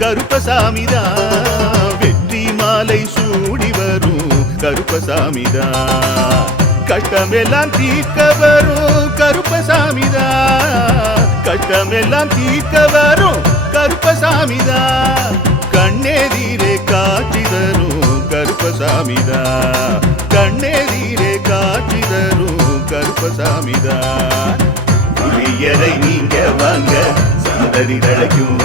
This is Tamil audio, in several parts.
கருப்பசாமிதா. வெற்றி மாலை சூடி வரும் கருப்பசாமிதா. கஷ்டமெல்லாம் தீர்க்க வரும் கருப்பசாமிதா. கஷ்டமெல்லாம் தீர்க்க வரும் கருப்பசாமிதான் கண்ணெதிரே காட்சி தரும் கருப்பசாமிதான் கண்ணெதிரே காட்சி தரும் கருப்பசாமிதா. புளியரை நீங்க வாங்க சந்ததி தழைக்கும்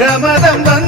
ரமதம் வந்தாலும்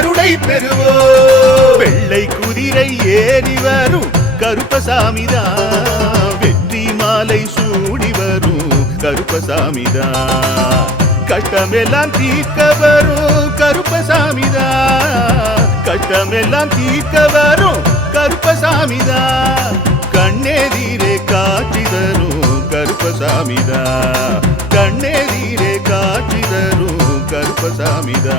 அருளை பெறுவோம் வெள்ளை குதிரை ஏறி வரும். கருப்பசாமிதான். வெற்றி மாலை சூடி வரும். கருப்பசாமிதான். கஷ்டமெல்லாம் தீர்க்க வரும். கருப்பசாமிதா கஷ்டமெல்லாம் தீர்க்க வரும். கருப்பசாமிதான். கண்ணெதிரே காட்சி தரும். கருப்பசாமிதான். கண்ணெதிரே காட்சி தரும். கருப்பசாமிதா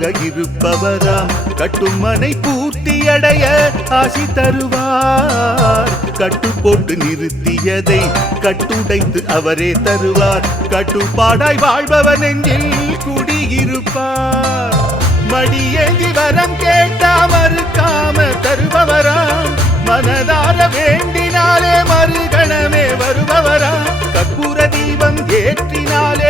காவலாக இருப்பவராம் கட்டுமனை பூர்த்தி அடைய ஆசி தருவார். கட்டு போட்டு நிறுத்தியதை கட்டுடைத்து அவரே தருவார். கட்டுப்பாடாய் வாழ்பவன் நெஞ்சில் குடியிருப்பார். மடியேந்தி வரம் கேட்டா மறுக்காம தருபவராம் மனதார வேண்டினாலே மறுகணமே வருபவரா. கற்பூர தீபம் ஏற்றினாலே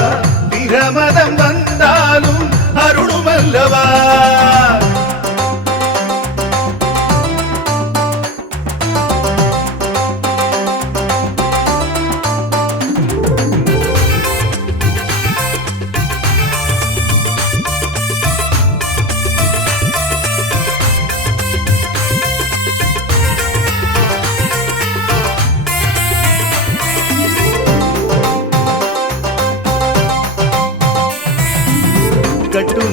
அல்லவா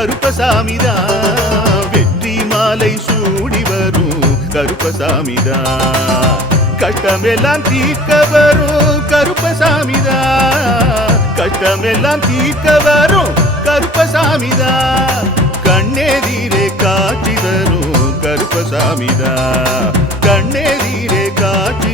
கருப்பசாமிதா. வெற்றி மாலை சூடி வரும் கருப்பசாமிதா. கஷ்டமெல்லாம் தீர்க்க வரும் கருப்பசாமிதா. கஷ்டமெல்லாம் தீர்க்க வரும் கருப்பசாமிதான் கண்ணெதிரே காட்சி தரும் காட்சி